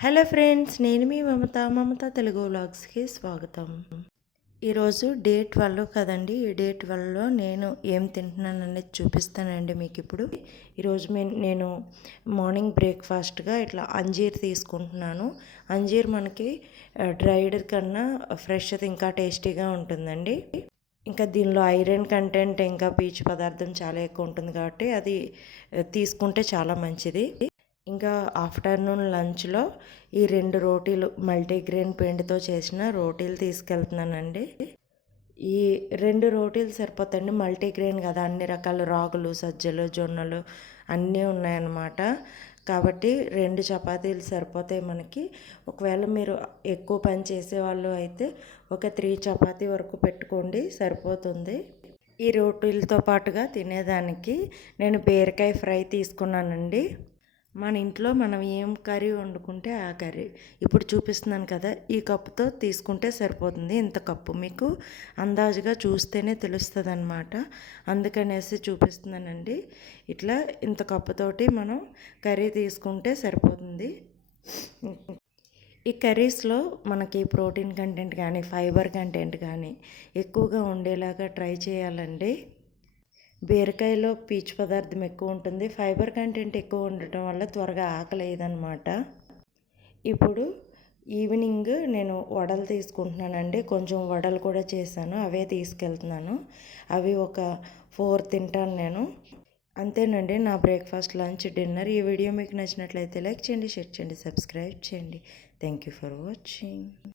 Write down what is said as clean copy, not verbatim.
Hello friends, నేను మీ మమత తెలుగు వ్లాగ్స్కి స్వాగతం. ఈరోజు డే 12 కదండి. ఈ డే 12లో నేను ఏం తింటున్నాను అనేది చూపిస్తానండి మీకు ఇప్పుడు. ఈరోజు నేను మార్నింగ్ బ్రేక్ఫాస్ట్గా ఇట్లా అంజీర్ తీసుకుంటున్నాను. అంజీర్ మనకి డ్రైడ్ కన్నా ఫ్రెష్ ఇంకా టేస్టీగా ఉంటుందండి. ఇంకా దీనిలో ఐరన్ కంటెంట్ ఇంకా పీచు పదార్థం చాలా ఎక్కువ ఉంటుంది కాబట్టి అది తీసుకుంటే చాలా మంచిది. ఇంకా ఆఫ్టర్నూన్ లంచ్లో ఈ 2 రోటీలు మల్టీగ్రెయిన్ పిండితో చేసిన రోటీలు తీసుకెళ్తున్నానండి. ఈ 2 రోటీలు సరిపోతాయండి. మల్టీగ్రెయిన్ కదా, అన్ని రకాల రాగులు, సజ్జలు, జొన్నలు అన్నీ ఉన్నాయన్నమాట. కాబట్టి 2 చపాతీలు సరిపోతాయి మనకి. ఒకవేళ మీరు ఎక్కువ పని చేసేవాళ్ళు అయితే ఒక 3 చపాతీ వరకు పెట్టుకోండి, సరిపోతుంది. ఈ రోటీలతో పాటుగా తినేదానికి నేను బీరకాయ ఫ్రై తీసుకున్నానండి. మన ఇంట్లో మనం ఏం కర్రీ వండుకుంటే ఆ కర్రీ ఇప్పుడు చూపిస్తున్నాను కదా, ఈ కప్పుతో తీసుకుంటే సరిపోతుంది. ఇంత కప్పు మీకు అందాజుగా చూస్తేనే తెలుస్తుంది అన్నమాట. అందుకనేసి చూపిస్తున్నానండి. ఇట్లా ఇంత కప్పుతోటి మనం కర్రీ తీసుకుంటే సరిపోతుంది. ఈ కర్రీస్లో మనకి ప్రోటీన్ కంటెంట్ కానీ ఫైబర్ కంటెంట్ కానీ ఎక్కువగా ఉండేలాగా ట్రై చేయాలండి. బీరకాయలో పీచు పదార్థం ఎక్కువ ఉంటుంది, ఫైబర్ కంటెంట్ ఎక్కువ ఉండటం వల్ల త్వరగా ఆకలేదన్నమాట. ఇప్పుడు ఈవినింగ్ నేను వడలు తీసుకుంటున్నానండి. కొంచెం వడలు కూడా చేశాను, అవే తీసుకెళ్తున్నాను. అవి ఒక 4 తింటాను నేను. అంతేనండి నా బ్రేక్ఫాస్ట్, లంచ్, డిన్నర్. ఈ వీడియో మీకు నచ్చినట్లయితే లైక్ చేయండి, షేర్ చేయండి, సబ్స్క్రైబ్ చేయండి. Thank you for watching.